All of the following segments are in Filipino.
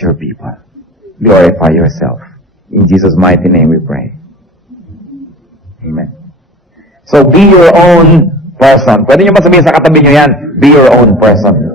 your people. Glorify yourself. In Jesus' mighty name we pray. Amen. So, be your own person. Pwede nyo masabihin sa katabi nyo yan, be your own person.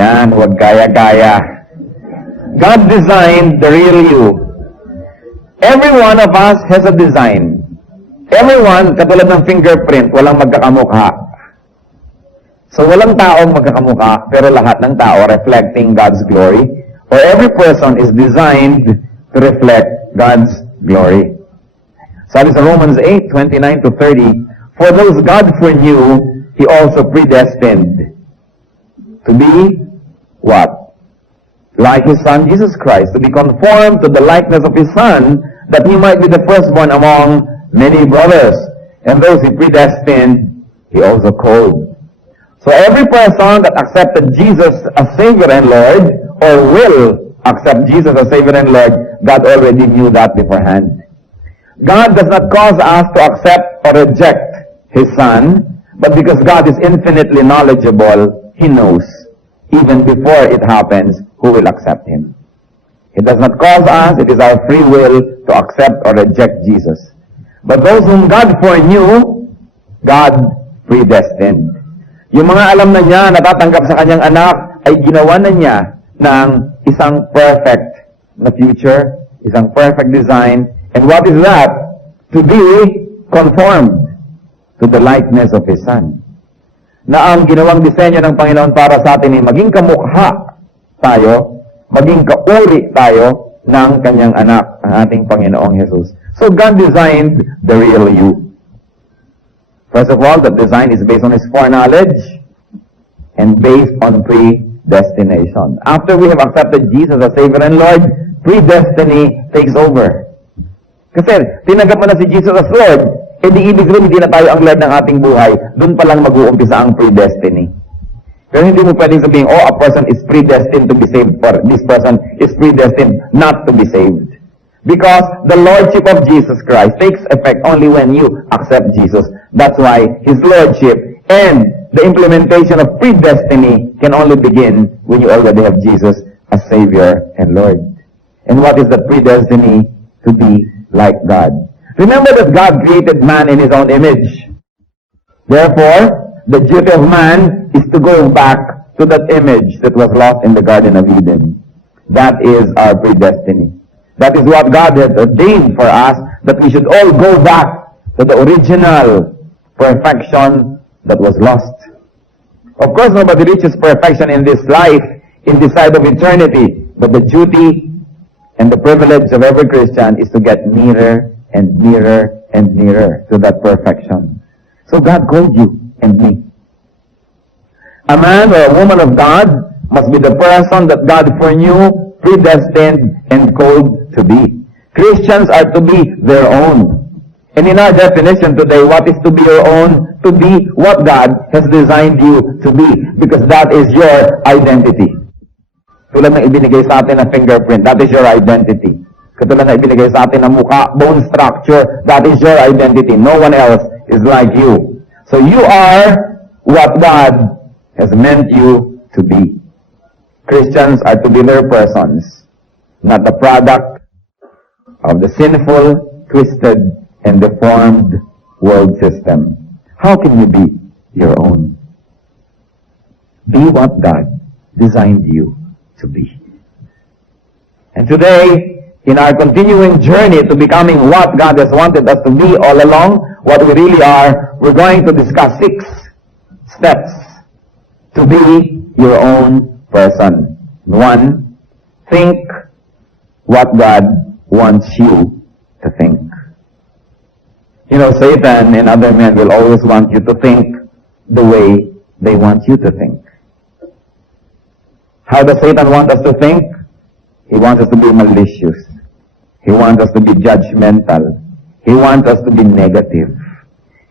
Yan, huwag gaya-gaya. God designed the real you. Every one of us has a design. Everyone, katulad ng fingerprint, walang magkakamukha. So, walang taong magkakamukha, pero lahat ng tao reflecting God's glory. Or every person is designed to reflect God's glory. Sabi sa Romans 8:29 to 30, for those God foreknew, He also predestined to be what? Like His Son, Jesus Christ, to be conformed to the likeness of His Son, that He might be the firstborn among many brothers. And those He predestined, He also called. So every person that accepted Jesus as Savior and Lord, or will accept Jesus as Savior and Lord, God already knew that beforehand. God does not cause us to accept or reject His Son, but because God is infinitely knowledgeable, He knows, even before it happens, who will accept Him. It does not cause us, it is our free will to accept or reject Jesus. But those whom God foreknew, God predestined. Yung mga alam na niya, natatanggap sa kanyang anak, ay ginawa na niya ng isang perfect na future, isang perfect design. And what is that? To be conformed to the likeness of His Son. Na ang ginawang disenyo ng Panginoon para sa atin ay maging kamukha tayo, maging kauri tayo ng kanyang anak, ang ating Panginoong Jesus. So God designed the real you. First of all, the design is based on His foreknowledge and based on predestination. After we have accepted Jesus as Savior and Lord, predestiny takes over. Kasi tinanggap mo na si Jesus as Lord, di ibig sabihin, hindi na tayo ang Lord ng ating buhay, doon pa lang mag-uumpisa ang predestiny. Pero hindi mo pwedeng sabihin, a person is predestined to be saved, or this person is predestined not to be saved. Because the Lordship of Jesus Christ takes effect only when you accept Jesus. That's why His Lordship and the implementation of predestiny can only begin when you already have Jesus as Savior and Lord. And what is the predestiny? To be like God. Remember that God created man in His own image. Therefore, the duty of man is to go back to that image that was lost in the Garden of Eden. That is our predestiny. That is what God has ordained for us, that we should all go back to the original perfection that was lost. Of course, nobody reaches perfection in this life, in this side of eternity, but the duty and the privilege of every Christian is to get nearer and nearer and nearer to that perfection. So God called you and me. A man or a woman of God must be the person that God foreknew, predestined, and called to be. Christians are to be their own. And in our definition today, what is to be your own? To be what God has designed you to be. Because that is your identity. Tulad ng ibinigay sa atin na fingerprint, that is your identity. Katulad na ibinigay sa atin na mukha, bone structure, that is your identity. No one else is like you. So you are what God has meant you to be. Christians are to be their persons, not the product of the sinful, twisted, and deformed world system. How can you be your own? Be what God designed you to be. And today, in our continuing journey to becoming what God has wanted us to be all along, what we really are, we're going to discuss 6 steps to be your own person. 1, think what God wants you to think. You know, Satan and other men will always want you to think the way they want you to think. How does Satan want us to think? He wants us to be malicious. He wants us to be judgmental. He wants us to be negative.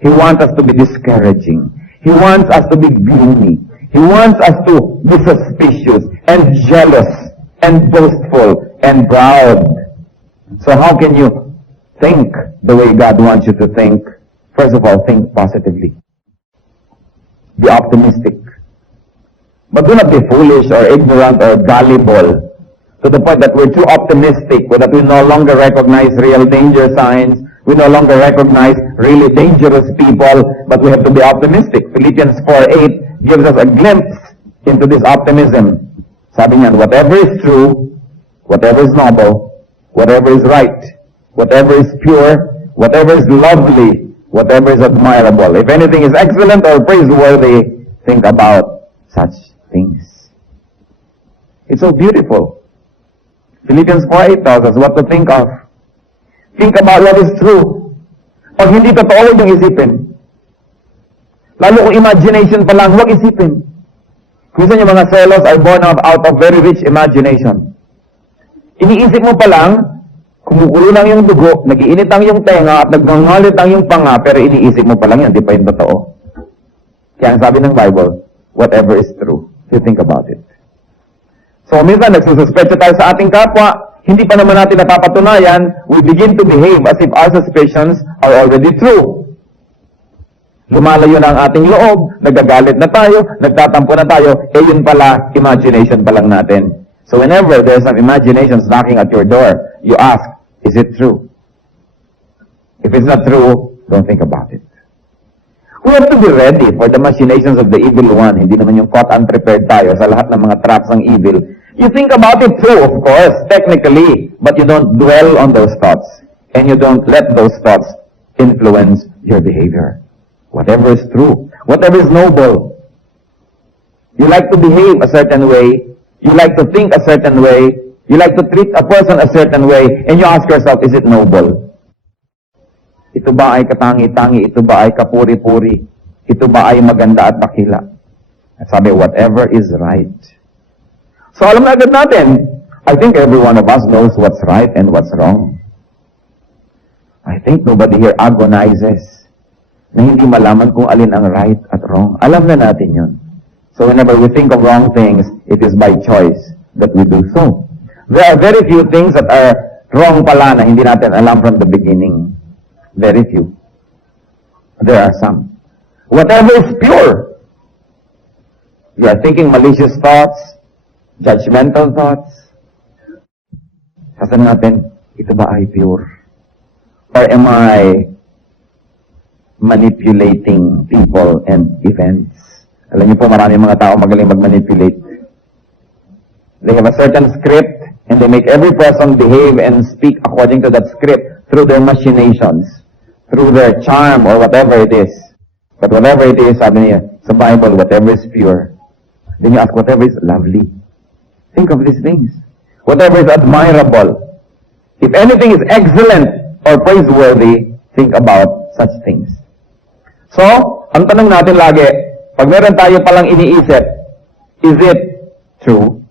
He wants us to be discouraging. He wants us to be gloomy. He wants us to be suspicious and jealous and boastful and proud. So how can you think the way God wants you to think? First of all, think positively. Be optimistic. But do not be foolish or ignorant or gullible to the point that we're too optimistic, or that we no longer recognize real danger signs. We no longer recognize really dangerous people, but we have to be optimistic. Philippians 4:8 gives us a glimpse into this optimism. Sabi niyan, whatever is true, whatever is noble, whatever is right, whatever is pure, whatever is lovely, whatever is admirable, if anything is excellent or praiseworthy, think about such things. It's so beautiful. Philippians 4:8 tells us what to think of. Think about what is true. Pag hindi totoo, huwag yung isipin. Lalo kung imagination pa lang, huwag isipin. Kung yung mga celos are born out of very rich imagination. Iniisip mo pa lang, kumukulo lang yung dugo, nagiinit ang yung tenga, at nagngangalit ang yung panga, pero iniisip mo pa lang yan, di pa yung totoo. Kaya ang sabi ng Bible, whatever is true, you think about it. So, minsan, nagsususpecha tayo sa ating kapwa, hindi pa naman natin napapatunayan, we begin to behave as if our suspicions are already true. Lumalayo na ang ating loob, nagagalit na tayo, nagtatampo na tayo, yun pala, imagination pa lang natin. So whenever there's some imaginations knocking at your door, you ask, is it true? If it's not true, don't think about it. We have to be ready for the machinations of the evil one. Hindi naman yung caught unprepared tayo sa lahat ng mga traps ng evil. You think about it too, of course, technically, but you don't dwell on those thoughts. And you don't let those thoughts influence your behavior. Whatever is true, whatever is noble. You like to behave a certain way, you like to think a certain way, you like to treat a person a certain way, and you ask yourself, is it noble? Ito ba ay katangi-tangi? Ito ba ay kapuri-puri? Ito ba ay maganda at makila? At sabi, whatever is right. So alam na agad natin, I think every one of us knows what's right and what's wrong. I think nobody here agonizes na hindi malaman kung alin ang right at wrong. Alam na natin yun. So whenever we think of wrong things, it is by choice that we do so. There are very few things that are wrong pala na hindi natin alam from the beginning. Very few. There are some. Whatever is pure. You are thinking malicious thoughts, judgmental thoughts. Sasabihin natin, ito ba ay pure? Or am I manipulating people and events. Alam niyo po, marami mga tao magaling mag-manipulate. They have a certain script, and they make every person behave and speak according to that script through their machinations, through their charm or whatever it is. But whatever it is, sabi niya, sa Bible, whatever is pure. Then you ask, whatever is lovely. Think of these things. Whatever is admirable. If anything is excellent or praiseworthy, think about such things. So, ang tanong natin lagi, pag meron tayo palang iniisip, is it true?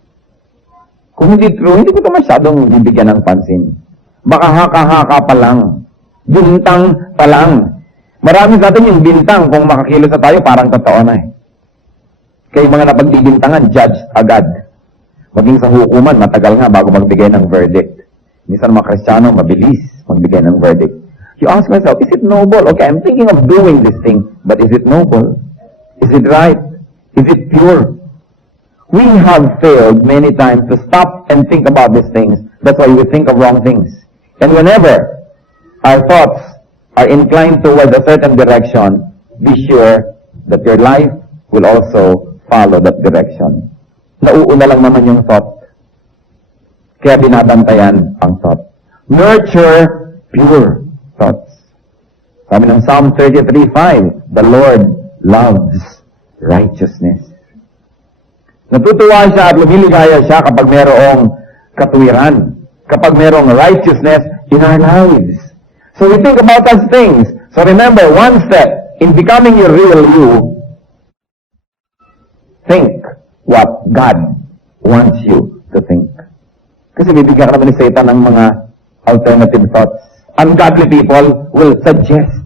Kung hindi true, hindi ko ito masyadong bibigyan ng pansin. Baka haka-haka pa lang. Bintang pa lang. Marami sa atin yung bintang, kung makakilos na tayo, parang totoo na eh. Kaya mga napagbibintangan, judge agad. Maging sa hukuman, matagal nga bago magbigay ng verdict. Minsan mga Kristiyano, mabilis magbigay ng verdict. You ask myself, is it noble? Okay, I'm thinking of doing this thing, but is it noble? Is it right? Is it pure? We have failed many times to stop and think about these things. That's why we think of wrong things. And whenever our thoughts are inclined towards a certain direction, be sure that your life will also follow that direction. Nauuna lang naman yung thought. Kaya binabantayan ang thought. Nurture pure thoughts. Sabi ng Psalm 33:5, the Lord loves righteousness. Natutuwa siya at lumiligaya siya kapag merong katuwiran, kapag merong righteousness in our lives. So we think about such things. So remember, one step in becoming your real you, think what God wants you to think. Kasi bibigyan ka naman ni Satan ng mga alternative thoughts. Ungodly people will suggest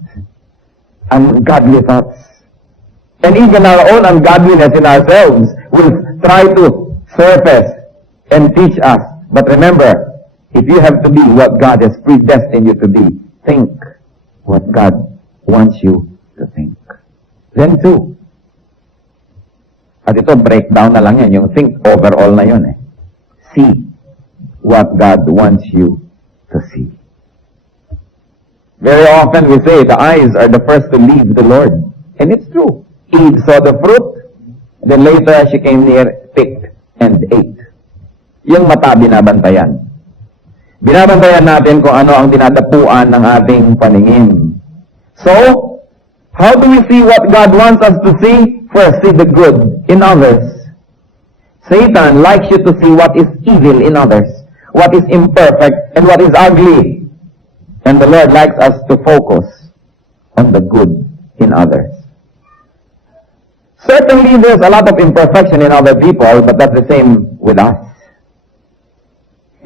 ungodly thoughts. And even our own ungodliness in ourselves will try to surface and teach us. But remember, if you have to be what God has predestined you to be, think what God wants you to think. Then too. At ito, breakdown na lang yan. Yung think overall na yun eh. See what God wants you to see. Very often we say the eyes are the first to leave the Lord. And it's true. Eve saw the fruit, then later she came near, picked, and ate. Yung mata binabantayan. Binabantayan natin kung ano ang dinadapuan ng ating paningin. So, how do we see what God wants us to see? First, see the good in others. Satan likes you to see what is evil in others, what is imperfect, and what is ugly. And the Lord likes us to focus on the good in others. Certainly, there's a lot of imperfection in other people, but that's the same with us.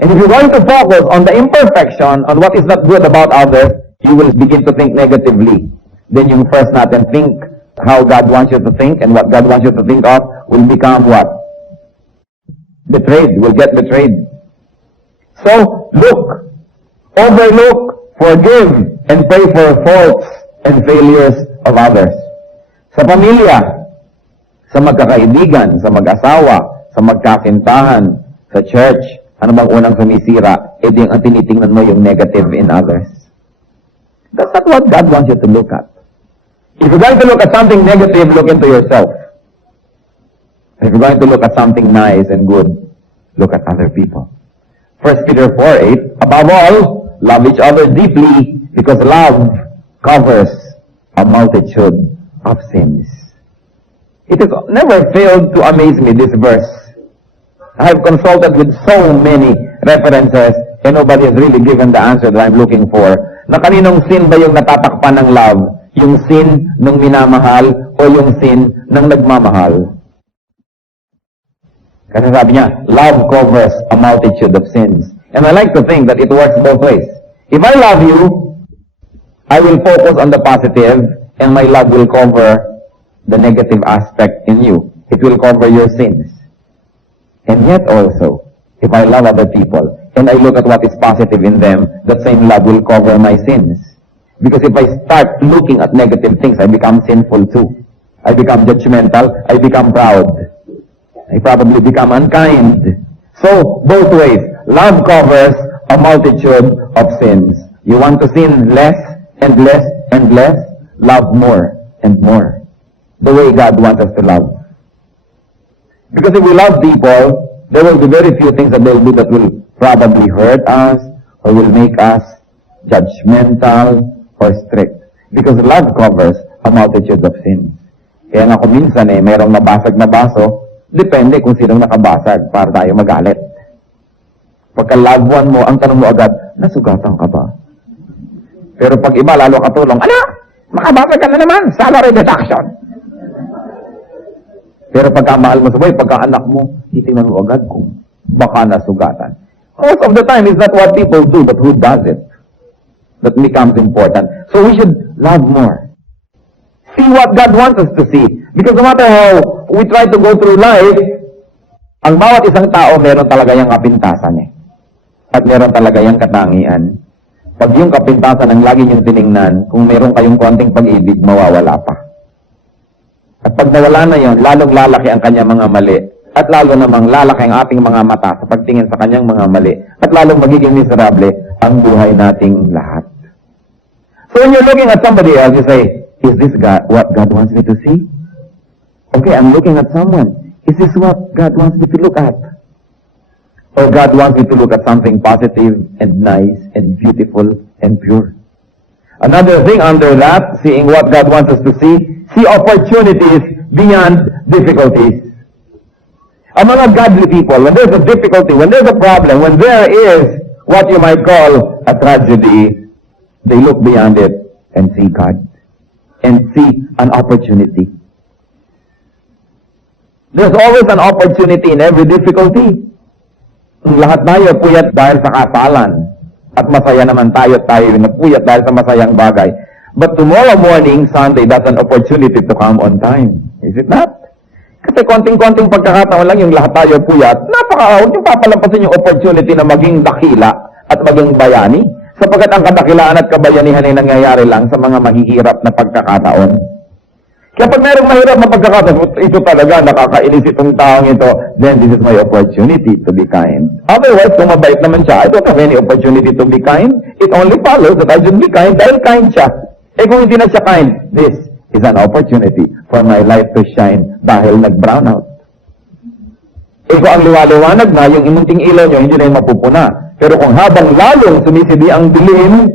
And if you're going to focus on the imperfection, on what is not good about others, you will begin to think negatively. Then yung first natin, think how God wants you to think, and what God wants you to think of will become what? Betrayed, will get betrayed. So, look, overlook, forgive, and pray for faults and failures of others. Sa pamilya, sa magkakaibigan, sa mag-asawa, sa magkasintahan, sa church, ano bang unang sumisira? Eh di ang tinitingnan mo yung negative in others. That's not what God wants you to look at. If you're going to look at something negative, look into yourself. If you're going to look at something nice and good, look at other people. 1 Peter 4:8, above all, love each other deeply, because love covers a multitude of sins. It has never failed to amaze me, this verse. I have consulted with so many references, and nobody has really given the answer that I'm looking for. Na kaninong sin ba yung natatakpan ng love? Yung sin ng minamahal o yung sin ng nagmamahal? Kasi sabi niya, love covers a multitude of sins. And I like to think that it works both ways. If I love you, I will focus on the positive, and my love will cover the negative aspect in you. It will cover your sins. And yet also, if I love other people, and I look at what is positive in them, that same love will cover my sins. Because if I start looking at negative things, I become sinful too. I become judgmental, I become proud. I probably become unkind. So, both ways. Love covers a multitude of sins. You want to sin less and less and less? love more and more. The way God wants us to love. Because if we love people, there will be very few things that they'll do that will probably hurt us or will make us judgmental or strict. Because love covers a multitude of sins. Kaya nga kung minsan mayroong nabasag na baso, depende kung sinong nakabasag para tayo magalit. Pagka loved one mo, ang tanong mo agad, nasugatan ka ba? Pero pag iba, lalo katulong, makabasag ka na naman, salary deduction. Pero pagka mahal mo sa buhay, pagka anak mo, titingnan mo agad kung baka nasugatan. Most of the time, it's not what people do, but who does it that becomes important. So we should love more. See what God wants us to see. Because no matter how we try to go through life, ang bawat isang tao, meron talaga yung kapintasan At meron talaga yung katangian. Pag yung kapintasan ang lagi niyong tiningnan, kung meron kayong konting pag-ibig, mawawala pa. At pag nawala na yon, lalong lalaki ang kanyang mga mali. At lalo namang lalaki ang ating mga mata sa pagtingin sa kanyang mga mali. At lalong magiging miserable ang buhay nating lahat. So when you're looking at somebody else, you say, is this God, what God wants me to see? Okay, I'm looking at someone. Is this what God wants me to look at? Or God wants me to look at something positive and nice and beautiful and pure? Another thing under that, seeing what God wants us to see opportunities beyond difficulties. Ang mga godly people, when there's a difficulty, when there's a problem, when there is what you might call a tragedy, they look beyond it and see God. And see an opportunity. There's always an opportunity in every difficulty. Lahat tayo puyat dahil sa kasalan. At masaya naman tayo na puyat dahil sa masayang bagay. But tomorrow morning, Sunday, that's an opportunity to come on time. Is it not? Kasi konting-konting pagkakataon lang yung lahat tayo puyat, huwag yung papalampasin yung opportunity na maging dakila at maging bayani. Sapagkat ang kadakilaan at kabayanihan ay nangyayari lang sa mga mahihirap na pagkakataon. Kaya pag mayroong mahirap na pagkakataon, ito talaga, nakakainis itong taong ito, then this is my opportunity to be kind. Otherwise, kung mabait naman siya, I don't have any opportunity to be kind. It only follows that I should be kind dahil kind siya. Kung hindi na siya kind, this is an opportunity for my life to shine dahil nag-brown out. Kung ang liwaliwanag na, yung imunting ilaw nyo, hindi na yung mapupuna. Pero kung habang lalong sumisidi ang dilim,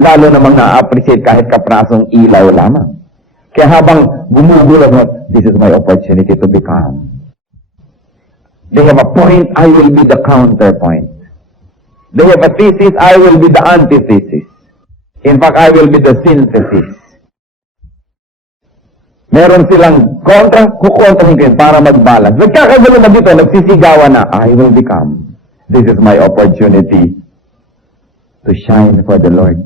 lalo namang na-appreciate kahit kaprasong ilaw lamang. Kaya habang gumugulat mo, this is my opportunity to become. They have a point, I will be the counterpoint. They have a thesis, I will be the antithesis. In fact, I will be the synthesis. Meron silang kontra, kukontrahin ko yun para mag-balance. Nagkakagulo na dito, nagsisigawan na, I will become. This is my opportunity to shine for the Lord.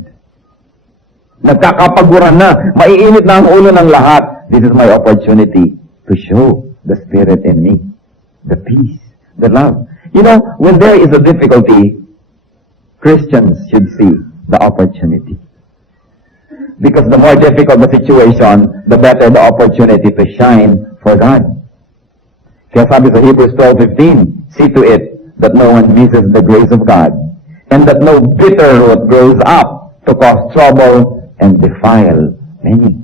Nagkakapaguran na, maiinit na ang ulo ng lahat. This is my opportunity to show the Spirit in me. The peace, the love. You know, when there is a difficulty, Christians should see the opportunity. Because the more difficult the situation, the better the opportunity to shine for God. Kaya sabi sa Hebrews 12:15, see to it that no one misses the grace of God, and that no bitter root grows up to cause trouble and defile many.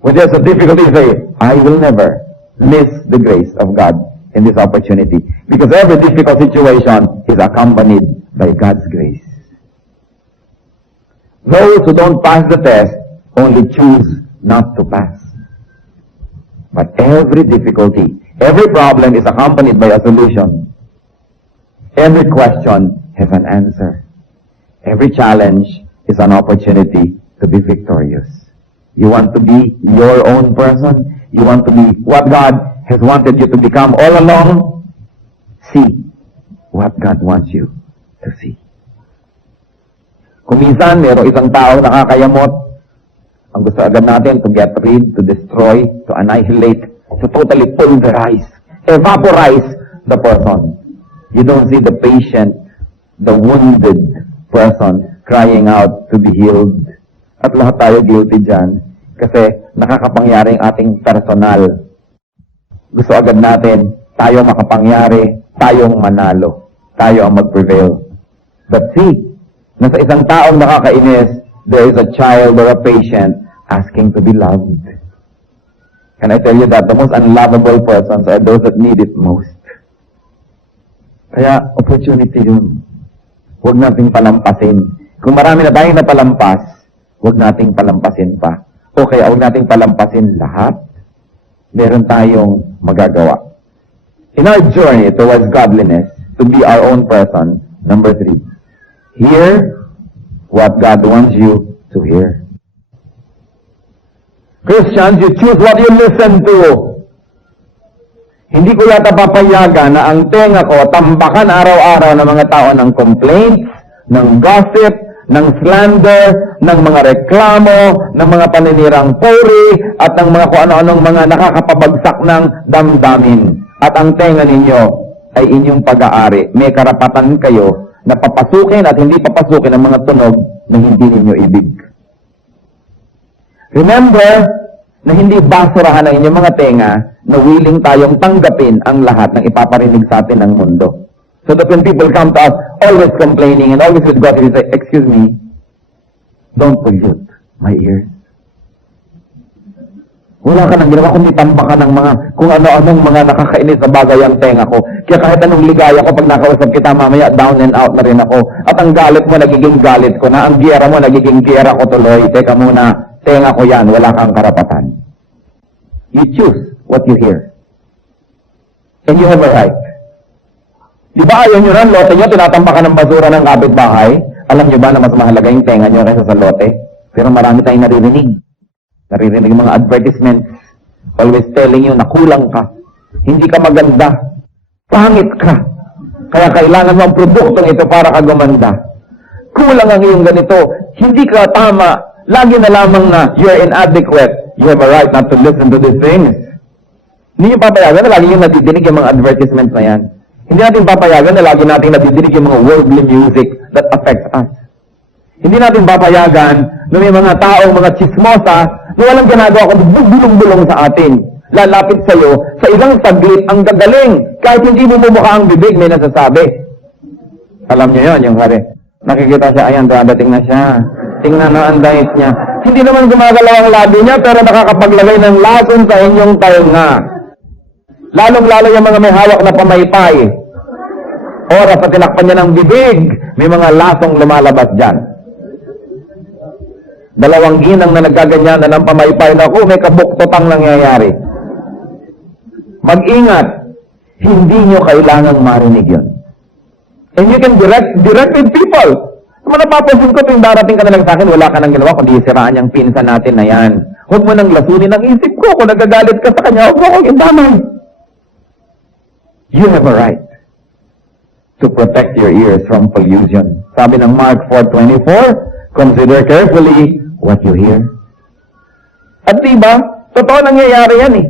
When there's a difficulty, say, I will never miss the grace of God in this opportunity. Because every difficult situation is accompanied by God's grace. Those who don't pass the test only choose not to pass. But every difficulty, every problem is accompanied by a solution. Every question has an answer. Every challenge is an opportunity to be victorious. You want to be your own person? You want to be what God has wanted you to become all along? See what God wants you to see. Kung minsan, mayroong isang tao nakakayamot, ang gusto agad natin to get rid, to destroy, to annihilate, to totally pulverize, evaporize the person. You don't see the patient, the wounded person crying out to be healed. At lahat tayo guilty dyan kasi nakakapangyari ang ating personal. Gusto agad natin, tayo makapangyari, tayong manalo, tayo ang mag-prevail. But see, nasa isang taong nakakainis, there is a child or a patient asking to be loved. Can I tell you that the most unlovable persons are those that need it most? Kaya, opportunity yun. Huwag nating palampasin. Kung marami na tayong napalampas, huwag nating palampasin pa. O kaya, huwag nating palampasin lahat. Meron tayong magagawa. In our journey towards godliness, to be our own person, number 3, hear what God wants you to hear. Christians, you choose what you listen to. Hindi ko yata papayagan na ang tenga ko tambakan araw-araw ng mga tao ng complaints, ng gossip, ng slander, ng mga reklamo, ng mga paninirang puri, at ng mga kung ano-anong mga nakakapabagsak ng damdamin. At ang tenga ninyo ay inyong pag-aari. May karapatan kayo na papasukin at hindi papasukin ang mga tunog na hindi ninyo ibig. Remember na hindi basurahan ang inyong mga tenga na willing tayong tanggapin ang lahat ng ipaparinig sa atin ng mundo. So that when people come to us, always complaining and always with God, we say, excuse me, don't pollute my ears. Wala ka nang ginawa kundi tambakan ng mga kung ano-anong mga nakakainis na bagay ang tenga ko. Kaya kahit anong ligaya ko, pag nakausap kita mamaya, down and out na rin ako. At ang galit mo, nagiging galit ko na. Ang giyera mo, nagiging giyera ko tuloy. Teka muna, tenga ko yan, wala kang karapatan. You choose what you hear. And you have a right. Di ba ayaw nyo rin, lote nyo, tinatambakan ng basura ng kapitbahay? Alam nyo ba na mas mahalaga yung tenga nyo kaysa sa lote? Pero marami tayong naririnig. Naririnig yung mga advertisements. Always telling you na kulang ka. Hindi ka maganda. Pangit ka. Kaya kailangan mo ang produktong ito para ka gumanda. Kulang ang iyong ganito. Hindi ka tama. Lagi na lamang na you're inadequate. You have a right not to listen to these things. Hindi nyo papayagan na lagi yung nadidinig yung mga advertisements na yan. Hindi natin papayagan na lagi natin nadidinig yung mga worldly music that affects us. Hindi natin papayagan na may mga taong, mga chismosa na walang ginagawa kundi bulong-bulong sa atin. Lalapit sa'yo, sa ilang saglit, ang gagaling. Kahit hindi mo bumuka ang bibig, may nasasabi. Alam niyo yun, yung hari. Nakikita siya, ayan, dadating na siya. Tingnan na ang diet niya. Hindi naman gumagalaw ang labi niya, pero nakakapaglagay ng lason sa inyong tainga. Lalong-lalo yung mga may hawak na pamaypay. Oras sa tinakpan niya ng bibig, may mga lasong lumalabas dyan. Dalawang ginang na nagkaganyan na ng pamaypay na may kabuktotang nangyayari. Mag-ingat, hindi nyo kailangang marinig yun. And you can direct with people. Kung napapansin ko, tuwing darating ka na lang sa akin, wala ka nang ginawa, kundi siraan yung pinsan natin na yan. Huwag mo nang lasunin ang isip ko. Kung nagagalit ka sa kanya, huwag mo akong indamay. You have a right to protect your ears from pollution. Sabi ng Mark 4:24, consider carefully what you hear. At diba, totoo nangyayari yan eh.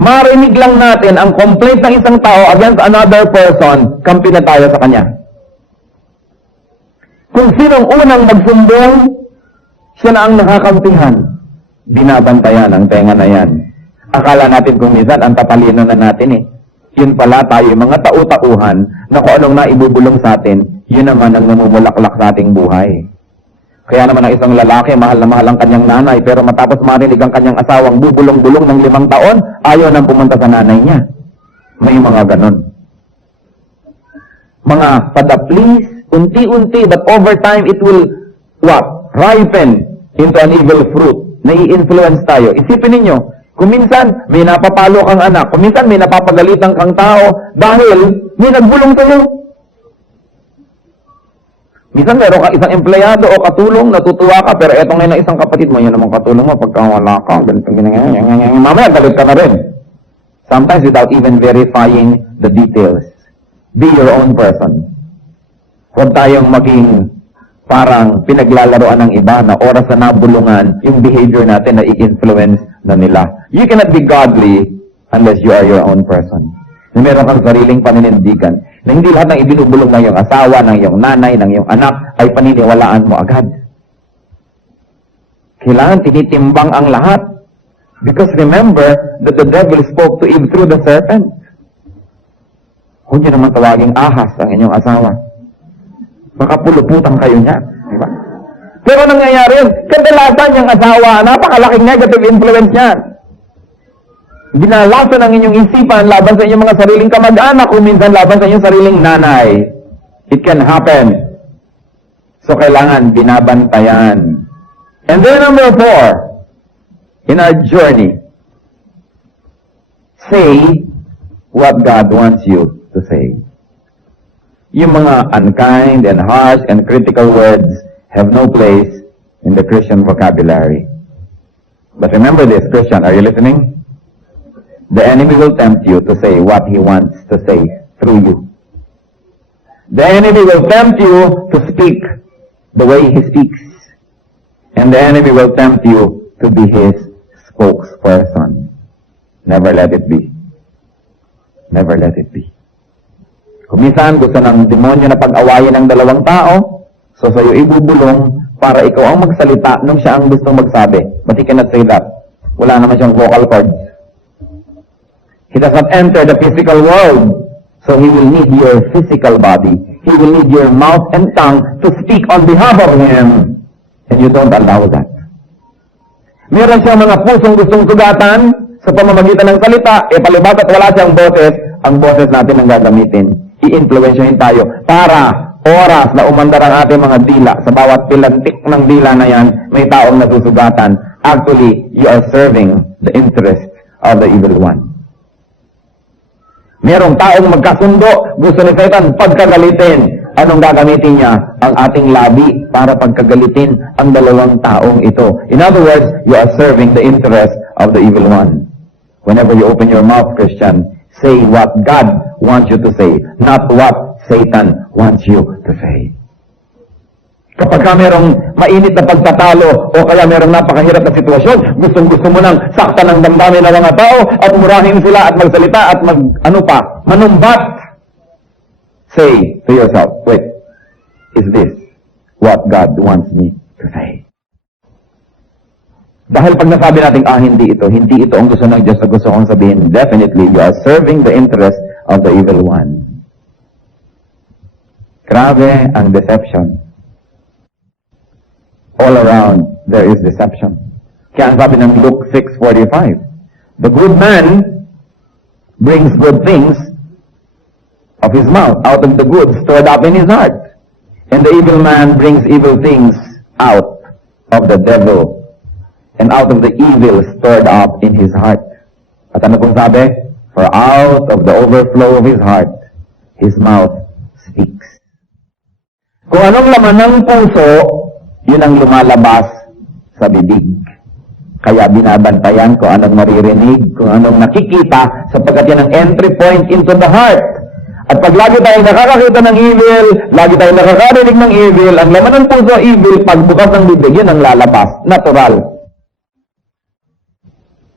Marinig lang natin ang complaint ng isang tao against another person, kampi na tayo sa kanya. Kung sinong unang magsumbong, siya na ang nakakampihan. Binabantayan ang tenga na yan. Akala natin kung minsan, ang tatalino na natin eh. Yun pala tayo, mga tau-tauhan, na kung anong naibubulong sa atin, yun naman ang namumulaklak sa ating buhay. Kaya naman ang isang lalaki, mahal na mahal ang kanyang nanay, pero matapos marinig ang kanyang asawang bubulong-bulong ng 5 taon, ayaw nang pumunta sa nanay niya. May mga ganon. Mga padaplis, unti-unti, but over time, it will, ripen into an evil fruit. Nai-influence tayo. Isipin ninyo, kung minsan may napapalo kang anak, kung minsan may napapagalitan kang tao, dahil may nagbulong sa'yo. Minsan meron ka isang empleyado o katulong, natutuwa ka, pero eto ngayon na isang kapatid mo, yun naman katulong mo, pagka wala ka, ganito, mamaya galit ka na rin. Sometimes without even verifying the details. Be your own person. Huwag tayong maging parang pinaglalaroan ng iba na oras na nabulungan, yung behavior natin na i-influence na nila. You cannot be godly unless you are your own person. Na meron kang sariling paninindigan, na hindi lahat ng ibinubulong ng iyong asawa, ng iyong nanay, ng iyong anak, ay paniniwalaan mo agad. Kailangan tinitimbang ang lahat. Because remember that the devil spoke to Eve through the serpent. Huwag niyo naman tawaging ahas ang inyong asawa. Baka puluputan kayo niya. Diba? Pero nangyayari yun, kadalasan yung asawa, napakalaking negative influence yan. Binalasan ang inyong isipan laban sa inyong mga sariling kamag-anak o minsan laban sa inyong sariling nanay. It can happen. So, kailangan binabantayan. And then number 4, in our journey, say what God wants you to say. Yung mga unkind and harsh and critical words have no place in the Christian vocabulary. But remember this, Christian, are you listening? The enemy will tempt you to say what he wants to say through you. The enemy will tempt you to speak the way he speaks. And the enemy will tempt you to be his spokesperson. Never let it be. Never let it be. Kung minsan gusto ng demonyo na pag-awayin ng dalawang tao, so sa'yo ibubulong para ikaw ang magsalita nung siya ang gustong magsabi. But he cannot say that. Wala naman siyang vocal cords. He does not enter the physical world. So he will need your physical body. He will need your mouth and tongue to speak on behalf of him. And you don't allow that. Meron siyang mga pusong gustong sugatan sa pamamagitan ng salita, palibat at wala siyang boses, ang boses natin ang gagamitin. I-influensyahin tayo para oras na umandar ang ating mga dila, sa bawat pilantik ng dila na yan, may taong nasusugatan. Actually, you are serving the interest of the evil one. Merong taong magkasundo, gusto ni Satan pagkagalitin. Anong gagamitin niya? Ang ating labi para pagkagalitin ang dalawang taong ito. In other words, you are serving the interest of the evil one. Whenever you open your mouth, Christian, say what God wants you to say, not what Satan wants you to say. Kapag ka merong mainit na pagtatalo o kaya merong napakahirap na sitwasyon, gustong-gusto mo nang saktan ng damdamin ng mga tao at murahin sila at magsalita at manumbat. Say to yourself, wait, is this what God wants me to say? Dahil pag nasabi natin, hindi ito ang gusto ng Diyos na gusto kong sabihin, definitely you are serving the interest of the evil one. Grabe ang deception. All around, there is deception. Kaya ang sabi ng Luke 6:45, the good man brings good things of his mouth, out of the good stored up in his heart. And the evil man brings evil things out of the devil, and out of the evil stored up in his heart. At ano pong sabi? For out of the overflow of his heart, his mouth speaks. Kung anong laman ng puso, yun ang lumalabas sa bibig. Kaya binabantayan kung anong maririnig, kung anong nakikita, sapagkat yan ang entry point into the heart. At pag lagi tayong nakakakita ng evil, lagi tayong nakakarinig ng evil, ang laman ng puso evil, pagbukas ng bibig, yun ang lalabas. Natural.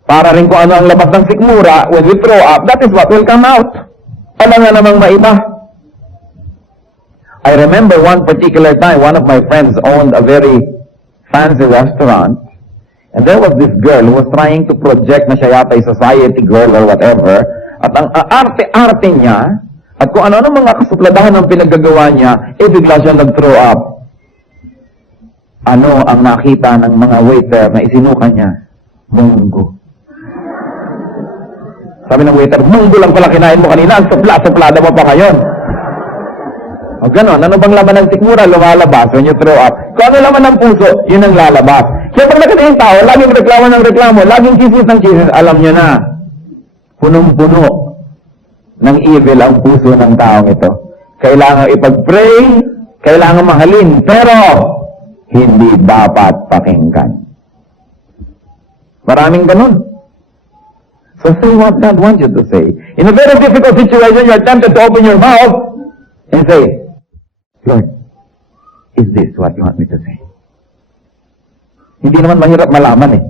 Para rin kung ano ang labas ng sikmura, when we throw up, that is what will come out. Ano nga namang maiba? I remember one particular time, one of my friends owned a very fancy restaurant, and there was this girl who was trying to project na siya yata ay society girl or whatever, at ang arte-arte niya, at kung ano mga kasupladahan ng pinaggagawa niya, bigla siya nag-throw up. Ano ang nakita ng mga waiter na isinuka niya? Munggo. Sabi ng waiter, munggo lang pala kinain mo kanina, ang supla-suplada mo pa ngayon. O ganon, ano bang laman ng sikmura lumalabas when you throw up? Kung ano laman ng puso, yun ang lalabas. Kaya pag nakita yung tao, laging reklamo ng reklamo, laging chismis ng chismis, alam nyo na, punong-puno ng evil ang puso ng taong ito. Kailangan ipag-pray, kailangan mahalin, pero hindi dapat pakinggan. Maraming ganon. So say what God wants you to say. In a very difficult situation, you're tempted to open your mouth and say, Lord, is this what you want me to say? Hindi naman mahirap malaman eh.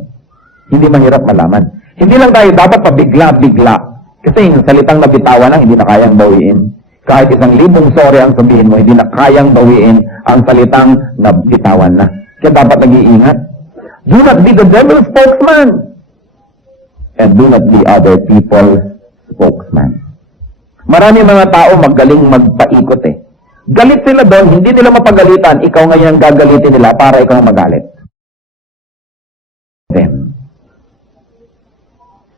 Hindi mahirap malaman. Hindi lang tayo dapat pabigla-bigla. Kasi yung salitang nabitawan lang, hindi na kayang bawiin. Kahit 1,000 sorry ang sabihin mo, hindi na kayang bawiin ang salitang nabitawan na. Kaya dapat nag-iingat. Do not be the devil's spokesman. And do not be other people's spokesman. Marami mga tao magaling magpaikot eh. Galit sila doon, hindi nila mapagalitan, ikaw ngayon ang gagalitin nila para ikaw magalit. Then,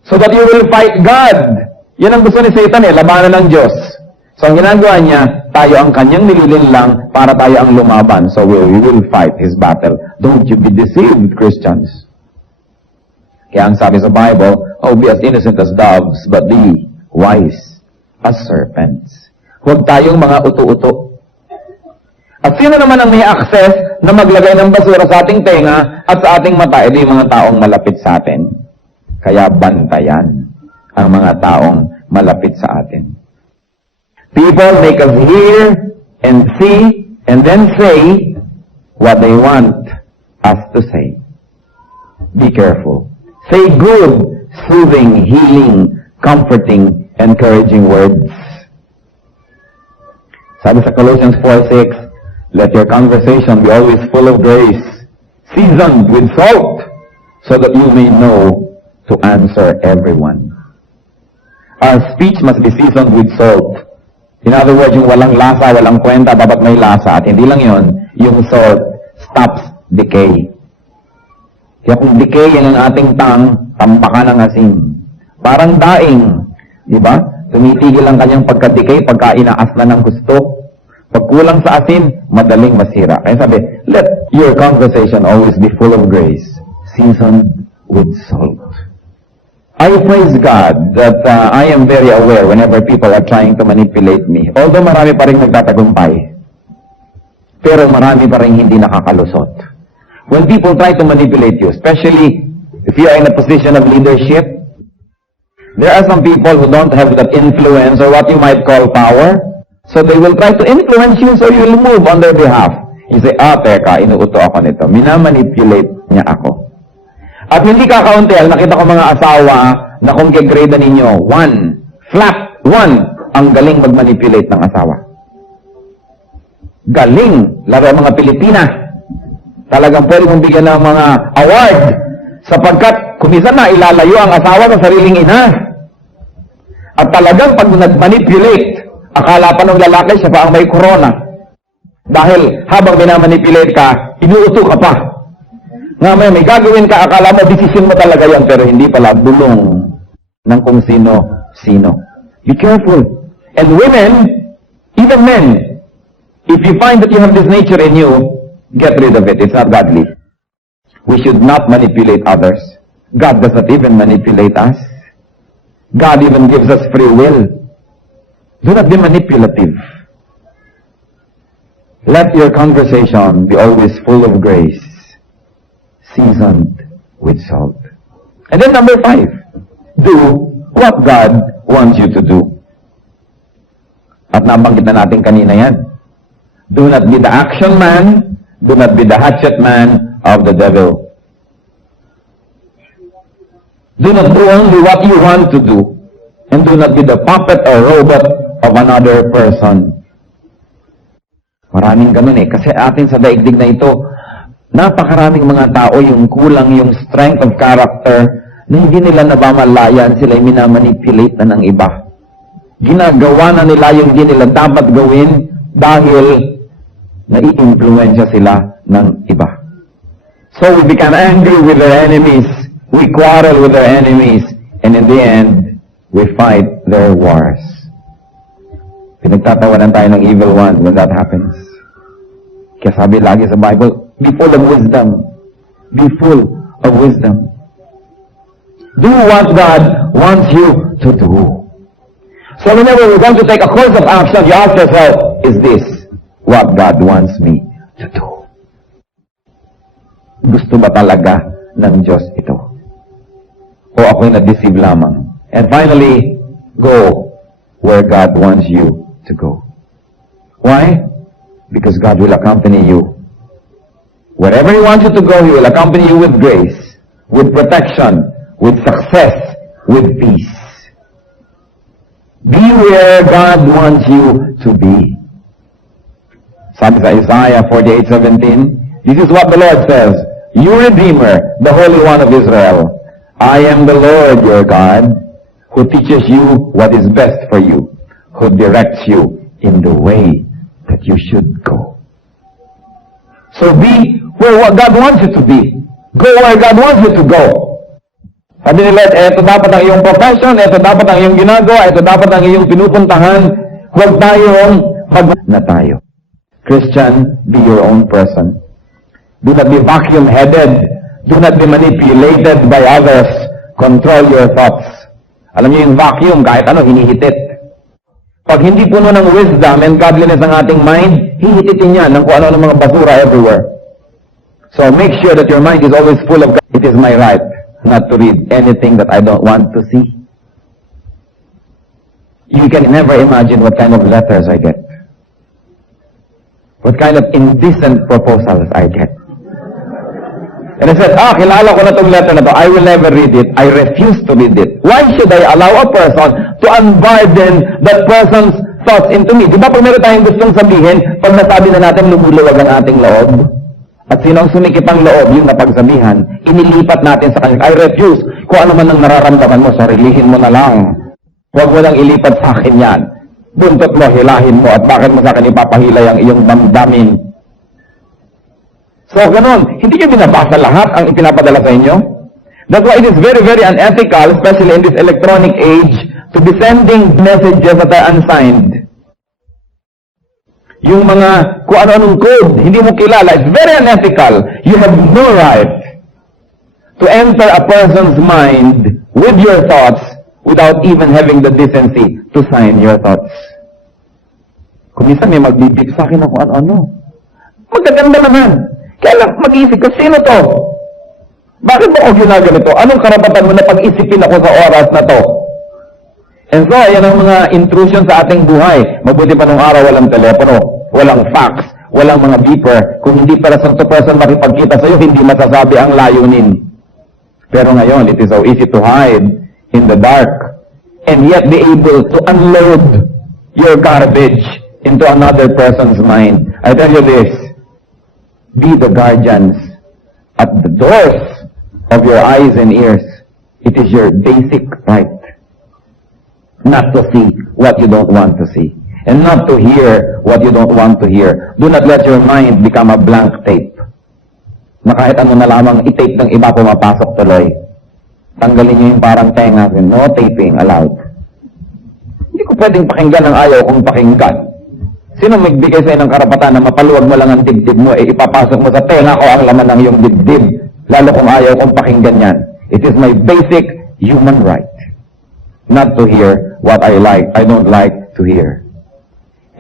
so that you will fight God. Yan ang gusto ni Satan labanan ng Diyos. So ang ginagawa niya, tayo ang kanyang nililin lang para tayo ang lumaban. So we will fight his battle. Don't you be deceived, Christians. Kaya ang sabi sa Bible, oh, be as innocent as doves, but be wise as serpents. Huwag tayong mga uto-uto. At sino naman ang may access na maglagay ng basura sa ating tenga at sa ating mata? Ito yung mga taong malapit sa atin. Kaya bantayan ang mga taong malapit sa atin. People make us hear and see and then say what they want us to say. Be careful. Say good, soothing, healing, comforting, encouraging words. Sabi sa Colossians 4:6, let your conversation be always full of grace, seasoned with salt, so that you may know to answer everyone. Our speech must be seasoned with salt. In other words, yung walang lasa, walang kwenta, dapat may lasa. At hindi lang yon, yung salt stops decay. Kaya kung decay yan ang ating tampakan ng asin. Parang daing, di ba? Tumitigil ang kanyang pagka-decay, pagka inaas na ng gusto. Pag kulang sa asin, madaling masira. Kaya sabi, let your conversation always be full of grace, seasoned with salt. I praise God that I am very aware whenever people are trying to manipulate me. Although marami pa rin nagtatagumpay, pero marami pa rin hindi nakakalusot. When people try to manipulate you, especially if you are in a position of leadership, there are some people who don't have that influence or what you might call power. So they will try to influence you so you will move on their behalf. You say, teka, inuuto ako nito. Minamanipulate niya ako. At hindi kakaunti, nakita ko mga asawa na kung kigrade ninyo, 1, flat 1, ang galing mag-manipulate ng asawa. Galing, laro mga Pilipina. Talagang pwede mong bigyan ng mga award sapagkat kumisan na ilalayo ang asawa sa sariling ina. At talagang pag nag-manipulate, akala pa ng lalaki siya pa ang may corona. Dahil habang minamanipulate ka, inuuto ka pa. Nga may gagawin ka, akala mo, decision mo talaga yan, pero hindi pala, bulong ng kung sino-sino. Be careful. And women, even men, if you find that you have this nature in you, get rid of it. It's not godly. We should not manipulate others. God does not even manipulate us. God even gives us free will. Do not be manipulative. Let your conversation be always full of grace, seasoned with salt. And then number 5, do what God wants you to do. At nabanggit na natin kanina yan. Do not be the action man, do not be the hatchet man of the devil. Do not do only what you want to do, and do not be the puppet or robot of another person. Maraming ganun kasi atin sa daigdig na ito, napakaraming mga tao yung kulang yung strength of character na hindi nila nabamalayan, sila yung minamanipulate na ng iba. Ginagawa na nila yung hindi nila dapat gawin dahil nai-influensya sila ng iba. So we become angry with their enemies, we quarrel with their enemies, and in the end, we fight their wars. Pinagtatawanan tayo ng evil one when that happens. Kaya sabi lagi sa Bible, be full of wisdom. Be full of wisdom. Do what God wants you to do. So whenever we're going to take a course of action, you ask yourself, is this what God wants me to do? Gusto ba talaga ng Diyos ito? O ako'y na-deceive lamang? And finally, go where God wants you to go. Why? Because God will accompany you. Wherever He wants you to go, He will accompany you with grace, with protection, with success, with peace. Be where God wants you to be. Sabi sa Isaiah 48:17, this is what the Lord says, you Redeemer, the Holy One of Israel, I am the Lord your God, who teaches you what is best for you, who directs you in the way to that you should go. So be where what God wants you to be. Go where God wants you to go. Sabi nila, ito dapat ang iyong profession, ito dapat ang iyong ginagawa, ito dapat ang iyong pinupuntahan. Huwag tayong na tayo. Christian, be your own person. Do not be vacuum-headed. Do not be manipulated by others. Control your thoughts. Alam niyo yung vacuum, kahit ano, hinihitit. Pag hindi puno ng wisdom and godliness ang ating mind, hihititin yan ng kung ano ng mga basura everywhere. So make sure that your mind is always full of God. It is my right not to read anything that I don't want to see. You can never imagine what kind of letters I get. What kind of indecent proposals I get. And I said, kilala ko na itong letter na to. I will never read it. I refuse to read it. Why should I allow a person to unburden that person's thoughts into me? Di ba pag meron tayong gustong sabihin, pag nasabi na natin, lumuluwag ang ating loob? At sino ang sumikip ang loob, yung napagsabihan, inilipat natin sa kanya. I refuse. Kung ano man ang nararamdaman mo, sarilihin mo na lang. Huwag mo lang ilipat sa akin yan. Buntot mo, hilahin mo, at bakit mo sa akin ipapahilay ang iyong damdamin? So, ganun. Hindi kayo binabasa lahat ang ipinapadala sa inyo? That's why it is very, very unethical, especially in this electronic age, to be sending messages that are unsigned. Yung mga kung ano-anong code, hindi mo kilala, it's very unethical. You have no right to enter a person's mind with your thoughts without even having the decency to sign your thoughts. Kung minsan may magbibig sa akin ako ano-ano. Magaganda naman. Kaya lang, mag-iisip ka, sino to? Bakit mo ako ginaganito? Anong karapatan mo na pag-isipin ako sa oras na to? And so, yan ang mga intrusion sa ating buhay. Mabuti pa nung araw walang telepono, walang fax, walang mga beeper. Kung hindi person to person makipagkita sa'yo, hindi masasabi ang layunin. Pero ngayon, it is so easy to hide in the dark and yet be able to unload your garbage into another person's mind. I tell you this, be the guardians at the doors of your eyes and ears. It is your basic right not to see what you don't want to see, and not to hear what you don't want to hear. Do not let your mind become a blank tape, na kahit ano na lamang i-tape ng iba pumapasok tuloy. Tanggalin niyo yung parang tenga, no taping allowed. Hindi ko pwedeng pakinggan ang ayaw kong pakinggan. Sino magbigay sa'yo ng karapatan na mapaluwag mo lang ang dibdib mo, ipapasok mo sa tenga ko ang laman ng iyong dibdib, lalo kung ayaw kong pakinggan yan. It is my basic human right not to hear what I don't like to hear.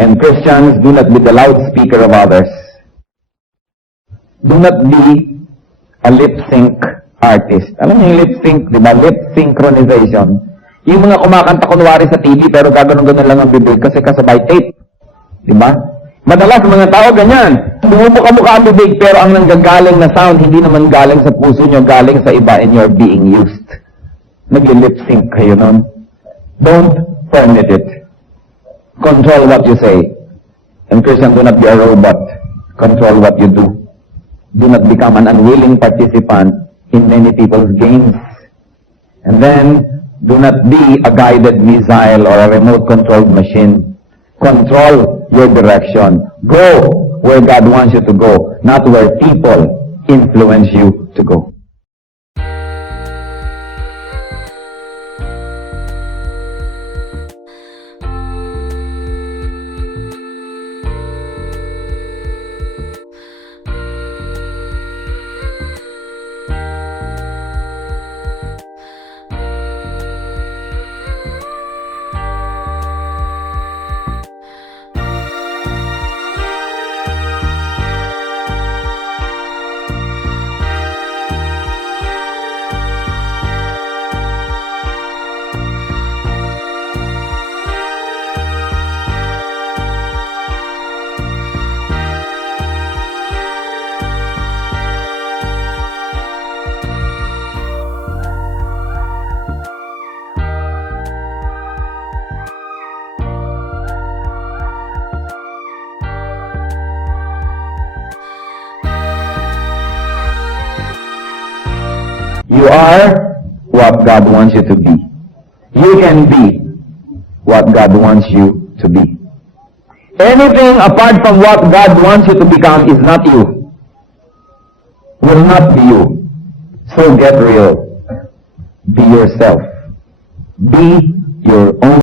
And Christians, do not be the loudspeaker of others. Do not be a lip-sync artist. Alam niyo yung lip-sync, di ba? Lip synchronization. Yung mga kumakanta kunwari sa TV pero gaganon-ganon lang ang bibig kasi kasabay tape. Di ba? Madalas mga tao ganyan. Bumubuka-buka ang bibig pero ang nanggagaling na sound hindi naman galing sa puso nyo, galing sa iba and you're being used. Nag-lip-sync kayo nun. Don't permit it. Control what you say. And Christian, do not be a robot. Control what you do. Do not become an unwilling participant in many people's games. And then, do not be a guided missile or a remote-controlled machine. Control your direction. Go where God wants you to go, not where people influence you to go. You are what God wants you to be. You can be what God wants you to be. Anything apart from what God wants you to become is not you. Will not be you. So get real. Be yourself. Be your own